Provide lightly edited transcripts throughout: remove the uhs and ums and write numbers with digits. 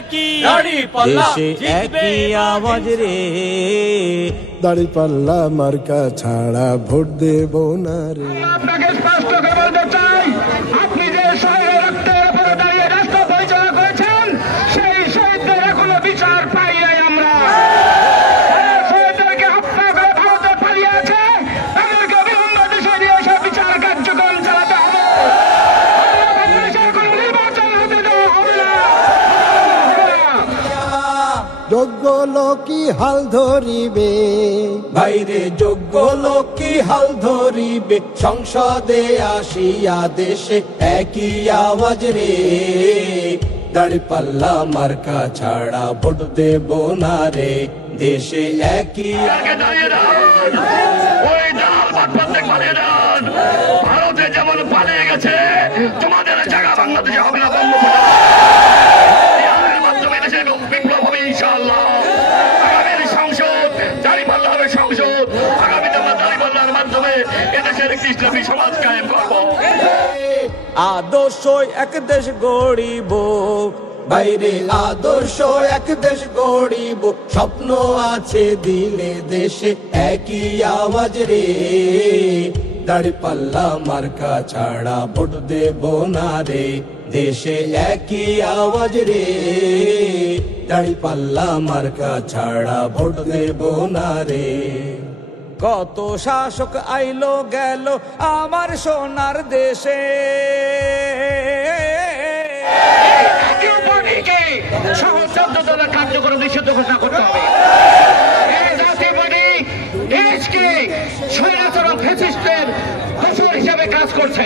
দেশে একই আওয়াজ রে, দাঁড়িপাল্লা মার্কা ছাড়া ভোট দেব না রে। আপনাকে স্পষ্ট করে বলতে চাই, আপনি যে শহীদের রক্তের উপরে দাঁড়িয়ে রাষ্ট্র পরিচালনা করেছেন, সেই শহীদদের এখনো বিচার পাই নাই আমরা। শহীদদেরকে হত্যা করে ভারতে পালিয়ে আছে, তাদেরকে অবিলম্বে দেশে নিয়ে এসে বিচার কার্যক্রম চালাতে হবে। বাংলাদেশের কোনো নির্বাচন হতে দেওয়া হবে না। যোগ্য লোকই হাল ধরিবে, বাইরে যোগ্য লোক কি হাল ধরিবে, সংসদে আসিয়া দেশে একই আওয়াজ রে, দাঁড়িপাল্লা মার্কা ছাড়া ভোট দেব না রে, দেশে একই ভারতে যেমন পালিয়ে গেছে, তোমাদের জায়গা বাংলাদেশে হবে না। মাধ্যমে দেশের বিপ্লব হবে ইনশাআল্লাহ। আগামীর সংসদ দাঁড়িপাল্লা হবে সংসদ, আগামীতে আমরা দাঁড়িপাল্লার মাধ্যমে এদেশের একটি ইসলামী সমাজ কায়েম করব। আদর্শ এক দেশ গড়িব, বাইরে আদর্শ এক দেশ গড়িব, স্বপ্ন আছে দিলে দেশে একই আওয়াজ রে, দাঁড়িপাল্লা মার্কা ছাড়া ভোট দেব না রে, দেশে একই আওয়াজ রে, দাঁড়িপাল্লা মার্কা ছাড়া ভোট দেব না রে। কত শাসক আইলো গেল আমার সোনার দেশে, কার্যকর নিষিদ্ধ ঘোষণা করতে হবে। দেশকে স্বৈরাচারী ফ্যাসিস্টের দোসর হিসেবে কাজ করছে।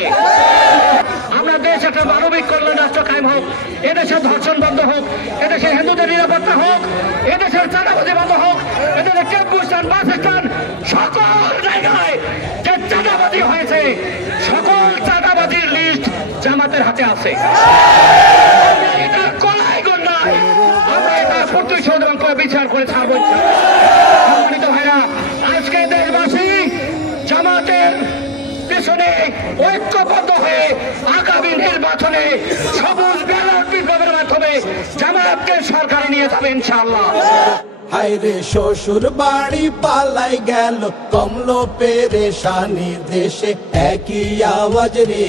আমরা দেশ একটা মানবিক কল্যাণ রাষ্ট্র কায়েম হোক, এদেশের ধর্ষণ বন্ধ হোক, এদেশে হিন্দুদের নিরাপত্তা হোক, এদেশের চাঁদাবাজি বন্ধ হোক, এদেশের টেম্পু স্ট্যান্ড, বাস স্ট্যান্ড, সকল জায়গায় যে চাঁদাবাজি হয়েছে, সকল চাঁদাবাজির লিস্ট জামাতের হাতে আছে। এটার কলাই গন্ডায় আমরা এটা প্রতিশোধ এবং বিচার করে ছাড়বো। সম্মানিত ভাইরা, আজকে দেশবাসী জামাতের পেছনে ঐক্যবদ্ধ হয়ে আগামী নির্বাচনে সবুজ ব্যালট বিপ্লবের মাধ্যমে জামাতকে সরকারে নিয়ে যাবে ইনশাআল্লাহ। হায়রে শ্বশুর বাড়ি পালাই গেল, কমলো পেরেশানি দেশে একই আওয়াজ রে,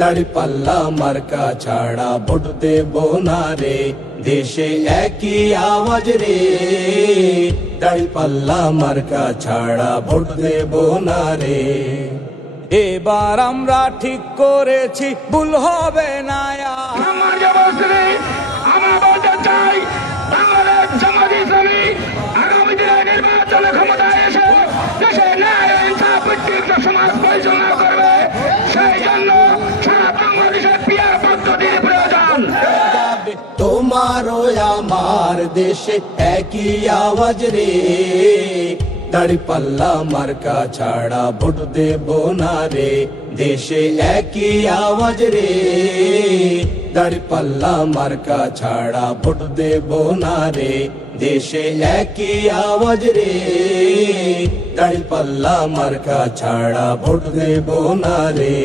দাঁড়িপাল্লা মার্কা ছাড়া ভোট দেব না রে, দেশে একই আওয়াজ রে, দাঁড়িপাল্লা মার্কা ছাড়া ভোট দেব না রে। এবার আমরা ঠিক করেছি, ভুল হবে না। আমরা বলতে চাই, বাংলাদেশ জামাত ইসলামী আগামী দিনে নির্বাচনে ক্ষমতায় এসে দেশে ন্যায় ইনসাফ ভিত্তিক সমাজ পরিচালনা করবে। সেই জন্য সারা বাংলাদেশে পিয়ার পদ্ধতির প্রয়োজন। তোমারও আমার দেশে একই আওয়াজ রে, দাঁড়িপাল্লা মার্কা ছাড়া ভোট দেব না রে, দেশে একই আওয়াজ রে, দাঁড়িপাল্লা মার্কা ছাড়া ভোট দেব না রে, দেশে একই আওয়াজ রে, দাঁড়িপাল্লা মার্কা ছাড়া ভোট দেব না রে।